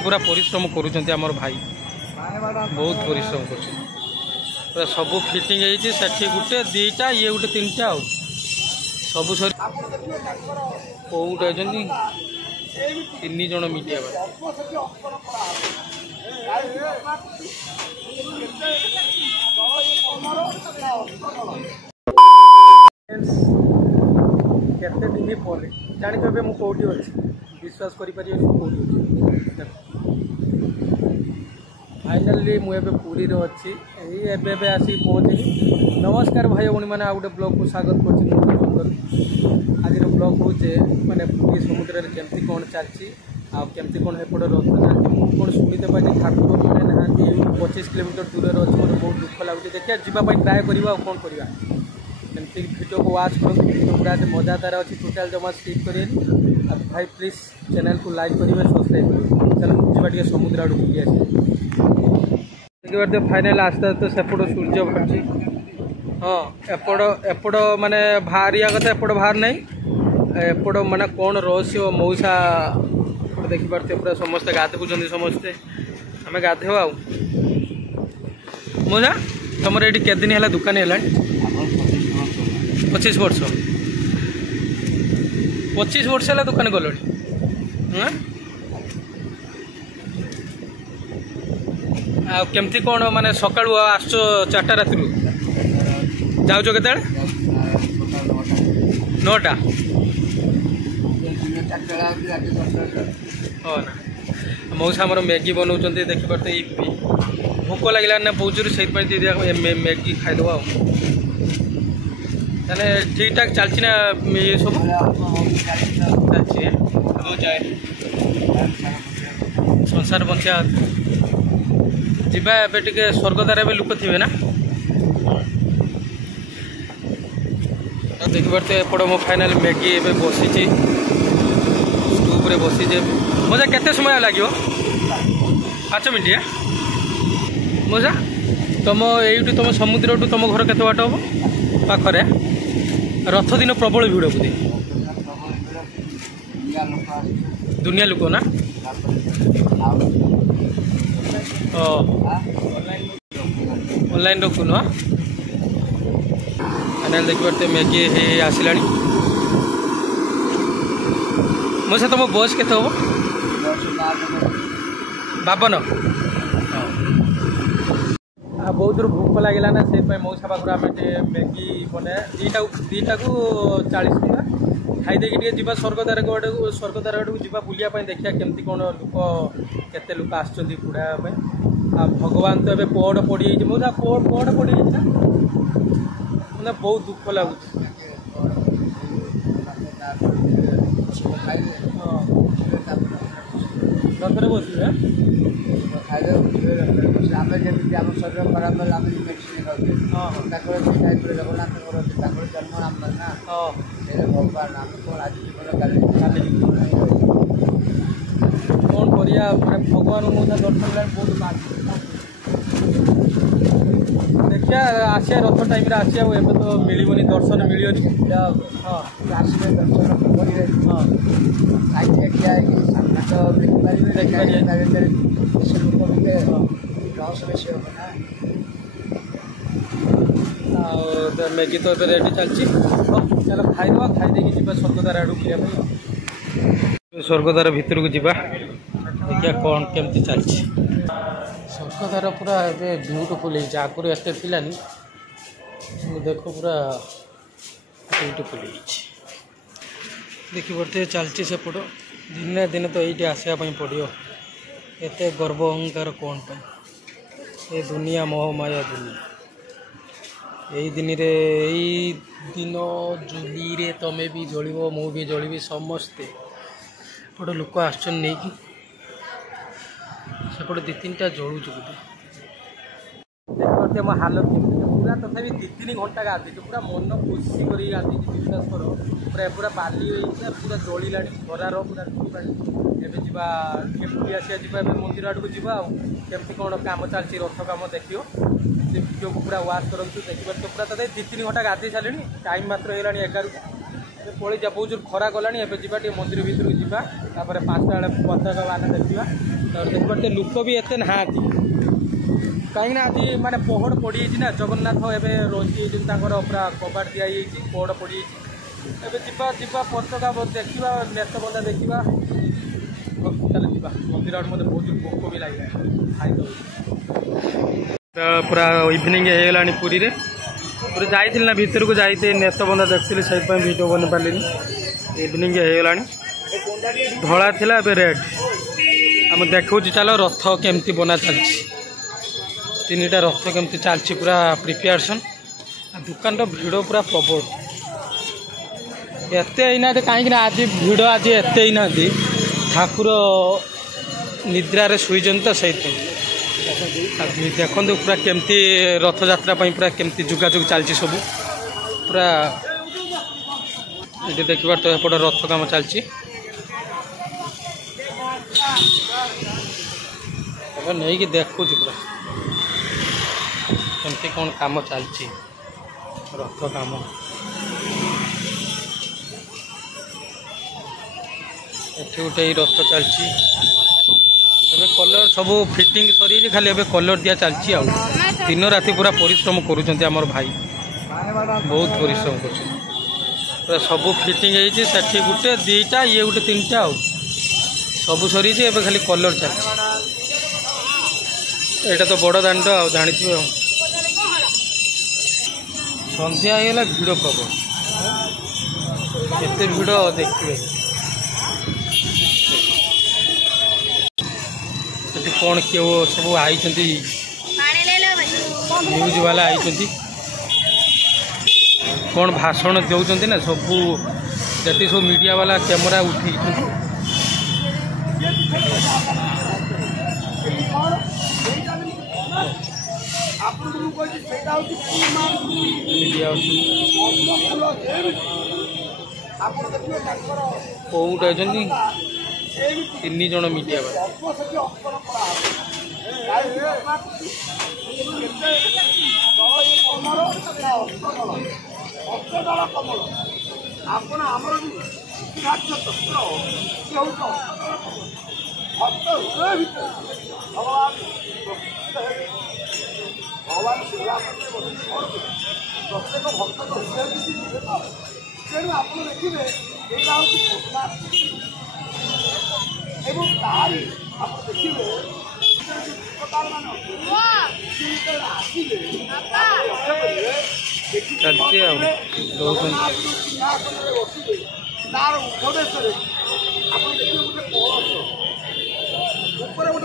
पूरा परिश्रम कर भाई बहुत परिश्रम कर सब फिटिंग होती गोटे दीटा ये गोटे तीन टा सब सर कौटे तीन जन मीडिया केते दिन पर जान मुझे कौटी अच्छी विश्वास करें कौटी फाइनाली मुझे पुरी अच्छी एवं आसिक पहुँचली। नमस्कार भाई भौणी मैंने गोटे ब्लॉग को स्वागत कर आज ब्लॉग हूँ मैंने पुरी समुद्र में केमती कौन चलती आमती कौन एपटे रथ चलती मुझे कौन शुणीते पाई ठाकुर मैंने ना 25 किलोमीटर दूर अच्छे मतलब बहुत दुख लगुच देखिए जावाई ट्राए करवा कौन करवा एमती भिडियो को वाच कर भिडियो पूरा मजादार अच्छी टोटाल जमा स्किप करें भाई प्लीज चैनल को लाइक करेंगे सब्सक्राइब करेंगे। चलो जी समुद्र आड़ बुली आस फाइनाल आस्ते आस्ते सेपट सूर्य बाहर हाँ एपट माने बाहरिया कथा एपट बाहर नहीं एपट माने कौन रहस्य मौसा देखिपे पूरा समस्ते गाधुंट समस्ते आम गाधेव आ मौसा तुम ये के दिन है दुकान है 25 वर्ष 25 वर्ष है दुकान गल केमती कौन माने सकाळु आस 4टा राति जाऊच के 9टा हाँ ना मौसा आमर मैगी बनाऊँ देखिपे भोक लगे ना बहुत जोर से मैगी खाईदेव ताने ठीक ठाक चलती ना ये सब चलती संसार बंचा जावा टे स्वर्गदार भी लोक थे ना देखिपे एपट मो फाइनाल मैगी ए बसी स्टूब्रे बसी मजा केते समय लगे 5 मिनट मजा तुम ये तुम समुद्र टू तुम घर केते बाट हम पाखरे रथ दिन प्रबल भिड़ बोधे दुनिया लोक ना ऑनलाइन रखुन फाइनाल देखिए मैगी आसला मौसा तुम बस के हम 52 बहुत दूर भूख लगे ना से मौसा पाखर आम मैगी बना दीटा को 40 टका खाईदे जा स्वर्गदार आड़ को जा बुलाप देखा केमती कौन लोक केते लोक आसुँच बुढ़ापी भगवान तो ये पहड़ पड़ी मौसा पहड़ पड़ी ना मतलब बहुत दुख लगुच रथरे बस आम जमी आम शरीर खराब है आम मेडिसिन जगन्नाथ जन्म नाम ना भगवान आम कौन आज जीवन कौन करिया भगवान मुझे दर्शन बहुत देखिया आसिया रथ टाइम आसिया एवं तो मिलनी दर्शन मिलनी हाँ आसवे दर्शन करेंगे हाँ देखिए देखिपारे लोक भी लस बेस ना मैगी तो ये रेडी चलती चलो खाईदे खाईदे जी स्वर्गदार आड़ बुलाप स्वर्गदार भितर को जा देखिए कौन केमती चलती स्वर्गदार पूरा ब्यूटिफुल है आगुरी एत थिलानी देख पूरा ब्यूटिफुल देखी पड़ते चलती सेपट दिने दिन तो ये आसवाई पड़ो एत गर्व अहंकार कौन ये दुनिया मोहमाया दुनिया यही दिन रे यही दिन जुली रे तमें भी जलिव मु भी जलिवी समस्ते एपटे लोक आसछन नहीं कि सेपटे 2-3टा जलुच गोटे देखते मो हालत पूरा तथापि 2-3 घंटा गाधी पूरा मन खुशी कर गाधी विश्वास कर पूरा पूरा बाली पूरा जलिला खरार पूरा एवं जा आसिया मंदिर आड़ को जा केमती कौन कम चलती रथ कम देखियो से वीडियो को पूरा वाच करूँ देखिए तो पूरा तथा 2-3 घंटा गाधी सारे टाइम मात्र है 11 पलि जा बहुत जोर खरा गलानी एवं जा मंदिर भितर को जा 5टा बेले पताका बाना देखा देखते लोक भी एत ना कहीं आज माने पहड़ पड़ी ना जगन्नाथ एवं रही पूरा कबाट दिखाई पहड़ पड़ी एवं जीवा पताका देखा नेत बंदा देखा चल जा मंदिर आड़ मत बहुत भोक भी लगे खाई पूरा इवनिंग होगा पुरी रे पूरा जाइए ना भितर को जाइए नेत बंदा देखी से भिडियो बन पारे इवनिंग होगा धला थिला एबे रेड आम देखो चलो रथ केमती बना चलती तीन टा रथ केमती चलती पूरा प्रिपेरेसन दुकान भिड़ पूरा प्रबल एत कहीं आज भिड़ आज एत ठाकुर निद्रारे शुईजन तो सही देखो पूरा केमती रथ यात्रा पूरा केमती जुगाजुग चलती सब पूरा ये देखिए तो एपटे रथ काम चलती नहीं कि देखु पूरा केमती कौन काम चलती रथ काम एठी गोटे रथ चलती कलर सब फिटिंग सरी खाली एबे कलर दिया चलती दिन राति पूरा परिश्रम करुँच आमर भाई बहुत परिश्रम कर सब फिटिंग होती गोटे दीटा ये गोटे तीन टा सब सरी एबे खाली कलर चलती एटा तो बड़ दांड आ जानी सन्ध्या होगा भिड़ प्रबल केते भिड़ देखिए कौन किए सब आई न्यूज वाला आई कौन भाषण दौरान ना सब जी सब मीडिया वाला कैमरा उठी कौट तीन जन मीडिया भगवान प्रत्येक भक्त तेणु आप देखिए यहाँ हूँ तारी आप देखिए तार उपदेश आप देखिए गोटे